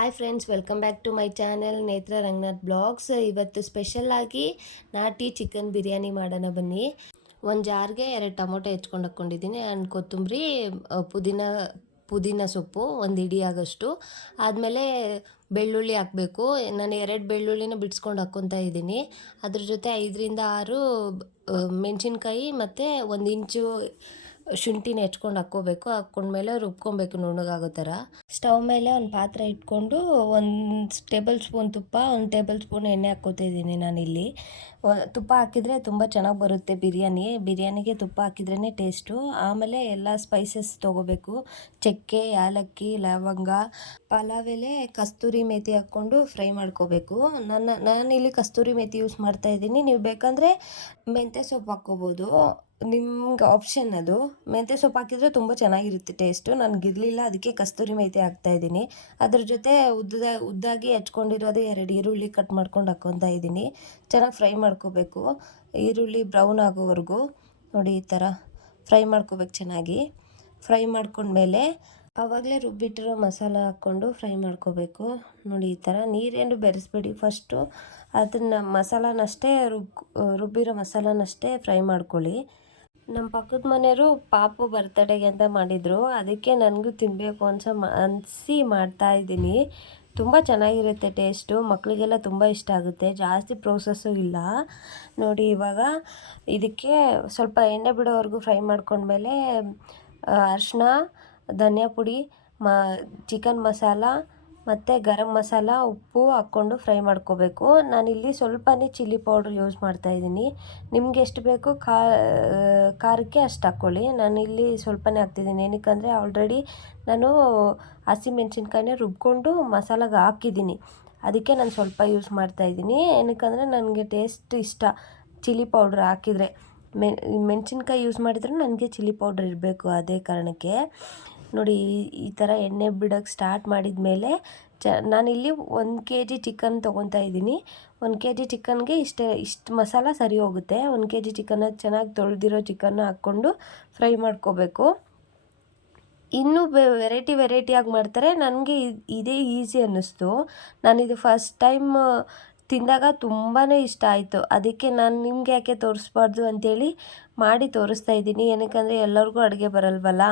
Hi friends, welcome back to my channel Netra Ranganath blogs. ಇವತ್ತು special ಆಗಿ ನಾಟಿ ಚಿಕನ್ ಬಿರಿಯಾನಿ ಮಾಡೋಣ ಬನ್ನಿ. ಒಂದು ಜಾರ್ಗೆ 2 ಟೊಮೊಟೊ ಹೆಚ್ಕೊಂಡು ಹಾಕ್ಕೊಂಡಿದ್ದೀನಿ. ಆ್ಯಂಡ್ ಕೊತ್ತಂಬರಿ, ಪುದೀನ ಸೊಪ್ಪು ಒಂದು ಇಡಿ ಆಗೋಷ್ಟು. ಆದಮೇಲೆ ಬೆಳ್ಳುಳ್ಳಿ ಹಾಕಬೇಕು. ನಾನು 2 ಬೆಳ್ಳುಳ್ಳಿನ ಬಿಡಿಸ್ಕೊಂಡು ಹಾಕ್ಕೊತಾ ಇದ್ದೀನಿ. ಅದ್ರ ಜೊತೆ 5ರಿಂದ 6 ಮೆಣಸಿನ್ಕಾಯಿ ಮತ್ತು 1 ಇಂಚು ಶುಂಠಿನ ಹೆಚ್ಕೊಂಡು ಹಾಕ್ಕೊಂಡ್ಮೇಲೆ ರುಬ್ಕೊಬೇಕು ನುಣ್ಣಗಾಗೋ ಥರ. ಸ್ಟವ್ ಮೇಲೆ ಒಂದು ಪಾತ್ರೆ ಇಟ್ಕೊಂಡು 1 ಟೇಬಲ್ ಸ್ಪೂನ್ ತುಪ್ಪ, 1 ಟೇಬಲ್ ಸ್ಪೂನ್ ಎಣ್ಣೆ ಹಾಕ್ಕೋತಾ ಇದ್ದೀನಿ ನಾನಿಲ್ಲಿ. ತುಪ್ಪ ಹಾಕಿದರೆ ತುಂಬ ಚೆನ್ನಾಗಿ ಬರುತ್ತೆ ಬಿರಿಯಾನಿಗೆ ತುಪ್ಪ ಹಾಕಿದ್ರೇ ಟೇಸ್ಟು. ಆಮೇಲೆ ಎಲ್ಲ ಸ್ಪೈಸಸ್ ತೊಗೋಬೇಕು. ಚಕ್ಕೆ, ಯಾಲಕ್ಕಿ, ಲವಂಗ, ಪಲಾವ್ ಎಲೆ, ಕಸ್ತೂರಿ ಮೇಥಿ ಹಾಕ್ಕೊಂಡು ಫ್ರೈ ಮಾಡ್ಕೋಬೇಕು. ನಾನಿಲ್ಲಿ ಕಸ್ತೂರಿ ಮೇಥಿ ಯೂಸ್ ಮಾಡ್ತಾಯಿದ್ದೀನಿ. ನೀವು ಬೇಕಂದರೆ ಮೆಂತ್ಯ ಸೊಪ್ಪು ಹಾಕ್ಕೋಬೋದು, ನಿಮ್ಗೆ ಆಪ್ಷನ್ ಅದು. ಮೆಂತ್ಯ ಸೊಪ್ಪು ಹಾಕಿದರೆ ತುಂಬ ಚೆನ್ನಾಗಿರುತ್ತೆ ಟೇಸ್ಟು. ನನಗಿರಲಿಲ್ಲ, ಅದಕ್ಕೆ ಕಸ್ತೂರಿ ಮೇಥಿ ಹಾಕ್ತಾಯಿದ್ದೀನಿ. ಅದ್ರ ಜೊತೆ ಉದ್ದಾಗಿ ಹೆಚ್ಕೊಂಡಿರೋದು 2 ಈರುಳ್ಳಿ ಕಟ್ ಮಾಡ್ಕೊಂಡು ಹಾಕ್ಕೊತಾ ಇದ್ದೀನಿ. ಚೆನ್ನಾಗಿ ಫ್ರೈ ಮಾಡ್ಕೋಬೇಕು, ಈರುಳ್ಳಿ ಬ್ರೌನ್ ಆಗೋವರೆಗೂ. ನೋಡಿ, ಈ ಥರ ಫ್ರೈ ಮಾಡ್ಕೋಬೇಕು ಚೆನ್ನಾಗಿ. ಫ್ರೈ ಮಾಡ್ಕೊಂಡ್ಮೇಲೆ ಆವಾಗಲೇ ರುಬ್ಬಿಟ್ಟಿರೋ ಮಸಾಲ ಹಾಕ್ಕೊಂಡು ಫ್ರೈ ಮಾಡ್ಕೋಬೇಕು. ನೋಡಿ, ಈ ಥರ ನೀರೇನು ಬೆರೆಸ್ಬೇಡಿ. ಫಸ್ಟು ಅದನ್ನು ಮಸಾಲನಷ್ಟೇ ರುಬ್ಬಿರೋ ಮಸಾಲನಷ್ಟೇ ಫ್ರೈ ಮಾಡ್ಕೊಳ್ಳಿ. ನಮ್ಮ ಪಕ್ಕದ ಮನೆಯವರು ಪಾಪು ಬರ್ತಡೇಗೆ ಅಂತ ಮಾಡಿದರು, ಅದಕ್ಕೆ ನನಗೂ ತಿನ್ನಬೇಕು ಅನಿಸಿ ಮಾಡ್ತಾಯಿದ್ದೀನಿ. ತುಂಬ ಚೆನ್ನಾಗಿರುತ್ತೆ ಟೇಸ್ಟು, ಮಕ್ಕಳಿಗೆಲ್ಲ ತುಂಬ ಇಷ್ಟ ಆಗುತ್ತೆ. ಜಾಸ್ತಿ ಪ್ರೋಸೆಸ್ಸು ಇಲ್ಲ. ನೋಡಿ, ಇವಾಗ ಇದಕ್ಕೆ ಸ್ವಲ್ಪ ಎಣ್ಣೆ ಬಿಡೋವರೆಗೂ ಫ್ರೈ ಮಾಡ್ಕೊಂಡ್ಮೇಲೆ ಅರಿಶಿನ, ಧನಿಯಾ ಪುಡಿ, ಚಿಕನ್ ಮಸಾಲ ಮತ್ತು ಗರಂ ಮಸಾಲ, ಉಪ್ಪು ಹಾಕ್ಕೊಂಡು ಫ್ರೈ ಮಾಡ್ಕೋಬೇಕು. ನಾನಿಲ್ಲಿ ಸ್ವಲ್ಪನೇ ಚಿಲ್ಲಿ ಪೌಡ್ರ್ ಯೂಸ್ ಮಾಡ್ತಾಯಿದ್ದೀನಿ. ನಿಮ್ಗೆ ಎಷ್ಟು ಬೇಕು ಖಾರಕ್ಕೆ ಅಷ್ಟು ಹಾಕ್ಕೊಳ್ಳಿ. ನಾನಿಲ್ಲಿ ಸ್ವಲ್ಪನೇ ಹಾಕ್ತಿದ್ದೀನಿ. ಏನಕ್ಕಂದರೆ ಆಲ್ರೆಡಿ ನಾನು ಹಸಿಮೆಣ್ಸಿನ್ಕಾಯಿನ ರುಬ್ಕೊಂಡು ಮಸಾಲಾಗೆ ಹಾಕಿದ್ದೀನಿ, ಅದಕ್ಕೆ ನಾನು ಸ್ವಲ್ಪ ಯೂಸ್ ಮಾಡ್ತಾಯಿದ್ದೀನಿ. ಏನಕ್ಕಂದರೆ ನನಗೆ ಟೇಸ್ಟ್ ಇಷ್ಟ ಚಿಲ್ಲಿ ಪೌಡ್ರ್ ಹಾಕಿದರೆ. ಮೆಣಸಿನ್ಕಾಯಿ ಯೂಸ್ ಮಾಡಿದರೆ ನನಗೆ ಚಿಲ್ಲಿ ಪೌಡ್ರ್ ಇರಬೇಕು, ಅದೇ ಕಾರಣಕ್ಕೆ. ನೋಡಿ, ಈ ಥರ ಎಣ್ಣೆ ಬಿಡೋಕ್ಕೆ ಸ್ಟಾರ್ಟ್ ಮಾಡಿದ ಮೇಲೆ ನಾನಿಲ್ಲಿ 1 kg ಚಿಕನ್ ತೊಗೊತಾ ಇದ್ದೀನಿ. 1 kg ಚಿಕನ್ಗೆ ಇಷ್ಟು ಮಸಾಲ ಸರಿ ಹೋಗುತ್ತೆ. 1 kg ಚಿಕನ್ನ ಚೆನ್ನಾಗಿ ತೊಳೆದಿರೋ ಚಿಕನ್ನ ಹಾಕ್ಕೊಂಡು ಫ್ರೈ ಮಾಡ್ಕೋಬೇಕು. ಇನ್ನೂ ವೆರೈಟಿಯಾಗಿ ಮಾಡ್ತಾರೆ. ನನಗೆ ಇದೇ ಈಸಿ ಅನ್ನಿಸ್ತು. ನಾನಿದು ಫಸ್ಟ್ ಟೈಮ್ ತಿಂದಾಗ ತುಂಬಾ ಇಷ್ಟ ಆಯಿತು. ಅದಕ್ಕೆ ನಾನು ನಿಮ್ಗೆ ಯಾಕೆ ತೋರಿಸ್ಬಾರ್ದು ಅಂಥೇಳಿ ಮಾಡಿ ತೋರಿಸ್ತಾ ಇದ್ದೀನಿ. ಏನಕ್ಕಂದರೆ ಎಲ್ಲರಿಗೂ ಅಡುಗೆ ಬರಲ್ವಲ್ಲ,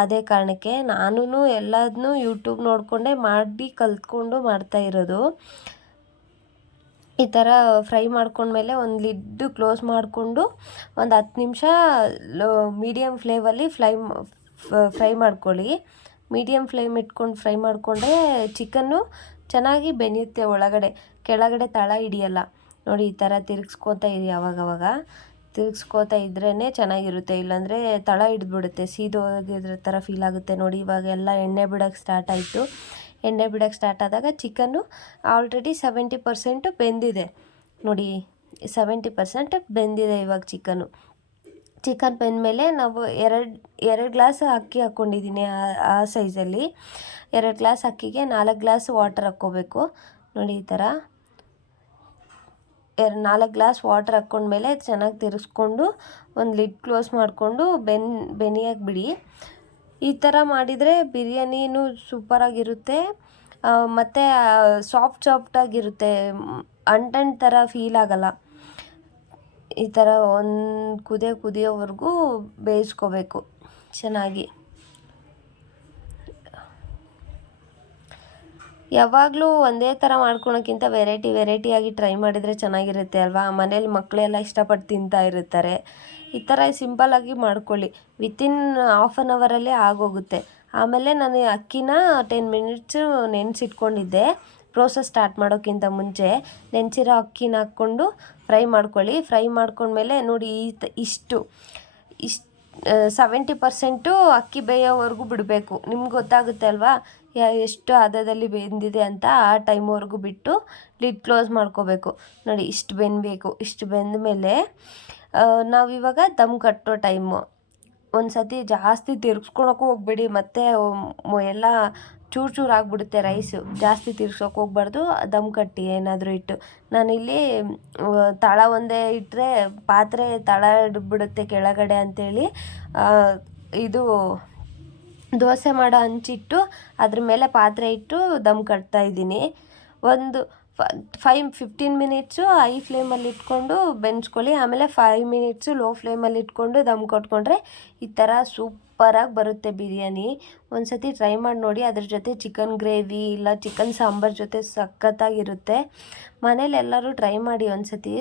ಅದೇ ಕಾರಣಕ್ಕೆ. ನಾನು ಎಲ್ಲದನ್ನೂ ಯೂಟ್ಯೂಬ್ ನೋಡಿಕೊಂಡೇ ಮಾಡಿ ಕಲ್ತ್ಕೊಂಡು ಮಾಡ್ತಾ ಇರೋದು. ಈ ಥರ ಫ್ರೈ ಮಾಡ್ಕೊಂಡ್ಮೇಲೆ ಒಂದು ಲಿಡ್ಡು ಕ್ಲೋಸ್ ಮಾಡಿಕೊಂಡು ಒಂದು 10 ನಿಮಿಷ ಮೀಡಿಯಮ್ ಫ್ಲೇಮಲ್ಲಿ ಫ್ರೈ ಮಾಡ್ಕೊಳ್ಳಿ. ಮೀಡಿಯಮ್ ಫ್ಲೇಮ್ ಇಟ್ಕೊಂಡು ಫ್ರೈ ಮಾಡಿಕೊಂಡ್ರೆ ಚಿಕನ್ನು ಚೆನ್ನಾಗಿ ಬೆಳೆಯುತ್ತೆ ಒಳಗಡೆ, ಕೆಳಗಡೆ ತಳ ಹಿಡಿಯಲ್ಲ. ನೋಡಿ, ಈ ಥರ ತಿರುಗಿಸ್ಕೊತಾ ಇರಿ, ಆವಾಗವಾಗ ತಿರುಗಿಸ್ಕೋತಾ ಇದ್ರೇ ಚೆನ್ನಾಗಿರುತ್ತೆ. ಇಲ್ಲಾಂದರೆ ತಳ ಹಿಡಿದ್ಬಿಡುತ್ತೆ, ಸೀದೋಗಿದ್ರ ಥರ ಫೀಲ್ ಆಗುತ್ತೆ. ನೋಡಿ, ಇವಾಗೆಲ್ಲ ಎಣ್ಣೆ ಬಿಡೋಕ್ಕೆ ಸ್ಟಾರ್ಟ್ ಆಯಿತು. ಎಣ್ಣೆ ಬಿಡೋಕ್ಕೆ ಸ್ಟಾರ್ಟ್ ಆದಾಗ ಚಿಕನ್ನು ಆಲ್ರೆಡಿ 70% ಬೆಂದಿದೆ. ನೋಡಿ, 70% ಬೆಂದಿದೆ ಇವಾಗ ಚಿಕನ್ ಬೆಂದಮೇಲೆ ನಾವು ಎರಡು ಗ್ಲಾಸ್ ಅಕ್ಕಿ ಹಾಕ್ಕೊಂಡಿದ್ದೀನಿ. ಆ ಸೈಜಲ್ಲಿ 2 ಗ್ಲಾಸ್ ಅಕ್ಕಿಗೆ 4 ಗ್ಲಾಸ್ ವಾಟರ್ ಹಾಕ್ಕೋಬೇಕು. ನೋಡಿ, ಈ ಥರ 4 ಗ್ಲಾಸ್ ವಾಟರ್ ಹಾಕ್ಕೊಂಡ್ಮೇಲೆ ಚೆನ್ನಾಗಿ ತಿರ್ಗಿಸ್ಕೊಂಡು ಒಂದು ಲಿಡ್ ಕ್ಲೋಸ್ ಮಾಡಿಕೊಂಡು ಬೆನಿಯಾಗಿ ಬಿಡಿ. ಈ ಥರ ಮಾಡಿದರೆ ಬಿರಿಯಾನಿನೂ ಸೂಪರಾಗಿರುತ್ತೆ ಮತ್ತು ಸಾಫ್ಟಾಗಿರುತ್ತೆ, ಅಂಟನ್ ಥರ ಫೀಲ್ ಆಗಲ್ಲ. ಈ ಥರ ಒಂದು ಕುದಿಯೋವರೆಗೂ ಬೇಯಿಸ್ಕೋಬೇಕು ಚೆನ್ನಾಗಿ. ಯಾವಾಗಲೂ ಒಂದೇ ಥರ ಮಾಡ್ಕೊಳೋಕ್ಕಿಂತ ವೆರೈಟಿಯಾಗಿ ಟ್ರೈ ಮಾಡಿದರೆ ಚೆನ್ನಾಗಿರುತ್ತೆ ಅಲ್ವಾ? ಮನೇಲಿ ಮಕ್ಕಳೆಲ್ಲ ಇಷ್ಟಪಟ್ಟು ತಿಂತಾ ಇರ್ತಾರೆ. ಈ ಥರ ಸಿಂಪಲ್ಲಾಗಿ ಮಾಡ್ಕೊಳ್ಳಿ, ವಿತಿನ್ ½ ಆನ್ ಅವರಲ್ಲೇ ಆಗೋಗುತ್ತೆ. ಆಮೇಲೆ ನಾನು ಅಕ್ಕಿನ 10 ಮಿನಿಟ್ಸು ನೆನೆಸಿಟ್ಕೊಂಡಿದ್ದೆ. ಪ್ರೋಸೆಸ್ ಸ್ಟಾರ್ಟ್ ಮಾಡೋಕ್ಕಿಂತ ಮುಂಚೆ ನೆನೆಸಿರೋ ಅಕ್ಕಿನ ಹಾಕ್ಕೊಂಡು ಫ್ರೈ ಮಾಡ್ಕೊಳ್ಳಿ. ಫ್ರೈ ಮಾಡ್ಕೊಂಡ್ಮೇಲೆ ನೋಡಿ, ಇಷ್ಟು 70% ಅಕ್ಕಿ ಬೇಯೋವರೆಗೂ ಬಿಡಬೇಕು. ನಿಮ್ಗೆ ಗೊತ್ತಾಗುತ್ತೆ ಅಲ್ವಾ ಎಷ್ಟು ಹದದಲ್ಲಿ ಬೆಂದಿದೆ ಅಂತ. ಆ ಟೈಮ್ವರೆಗೂ ಬಿಟ್ಟು ಲಿಡ್ ಕ್ಲೋಸ್ ಮಾಡ್ಕೋಬೇಕು. ನೋಡಿ, ಇಷ್ಟು ಬೆಂದಬೇಕು. ಇಷ್ಟು ಬೆಂದ ಮೇಲೆ ನಾವಿವಾಗ ದಮ್ ಕಟ್ಟೋ ಟೈಮು. ಒಂದು ಸತಿ ಜಾಸ್ತಿ ತಿರ್ಗಿಸ್ಕೊಳಕ್ಕೂ ಹೋಗ್ಬೇಡಿ, ಮತ್ತು ಎಲ್ಲ ಚೂರು ಆಗಿಬಿಡುತ್ತೆ ರೈಸು. ಜಾಸ್ತಿ ತಿರ್ಗ್ಸೋಕೆ ಹೋಗ್ಬಾರ್ದು. ದಮ್ ಕಟ್ಟಿ ಏನಾದರೂ ಇಟ್ಟು. ನಾನಿಲ್ಲಿ ತಳ ಒಂದೇ ಇಟ್ಟರೆ ಪಾತ್ರೆ ತಳ ಹಿಡಿದ್ಬಿಡುತ್ತೆ ಕೆಳಗಡೆ ಅಂಥೇಳಿ ಇದು ದೋಸೆ ಮಾಡೋ ಹಂಚಿಟ್ಟು ಅದ್ರ ಮೇಲೆ ಪಾತ್ರೆ ಇಟ್ಟು ದಮ್ ಕಟ್ತಾ ಇದ್ದೀನಿ. ಒಂದು 15 ಮಿನಿಟ್ಸು ಹೈ ಫ್ಲೇಮಲ್ಲಿ ಇಟ್ಕೊಂಡು ಬೆಂಚ್ಕೊಳ್ಳಿ. ಆಮೇಲೆ 5 ಮಿನಿಟ್ಸು ಲೋ ಫ್ಲೇಮಲ್ಲಿ ಇಟ್ಕೊಂಡು ದಮ್ ಕೊಟ್ಕೊಂಡ್ರೆ ಈ ಥರ ಸೂಪರಾಗಿ ಬರುತ್ತೆ ಬಿರಿಯಾನಿ. ಒಂದು ಸತಿ ಟ್ರೈ ಮಾಡಿ ನೋಡಿ. ಅದ್ರ ಜೊತೆ ಚಿಕನ್ ಗ್ರೇವಿ ಇಲ್ಲ ಚಿಕನ್ ಸಾಂಬಾರು ಜೊತೆ ಸಖತ್ತಾಗಿರುತ್ತೆ. ಮನೇಲಿ ಎಲ್ಲರೂ ಟ್ರೈ ಮಾಡಿ ಒಂದು ಸತಿ.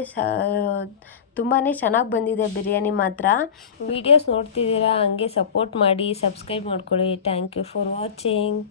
ತುಂಬಾ ಚೆನ್ನಾಗಿ ಬಂದಿದೆ ಬಿರಿಯಾನಿ ಮಾತ್ರ. ವೀಡಿಯೋಸ್ ನೋಡ್ತಿದ್ದೀರಾ, ಹಂಗೆ ಸಪೋರ್ಟ್ ಮಾಡಿ, ಸಬ್ಸ್ಕ್ರೈಬ್ ಮಾಡ್ಕೊಳ್ಳಿ. Thank you for watching.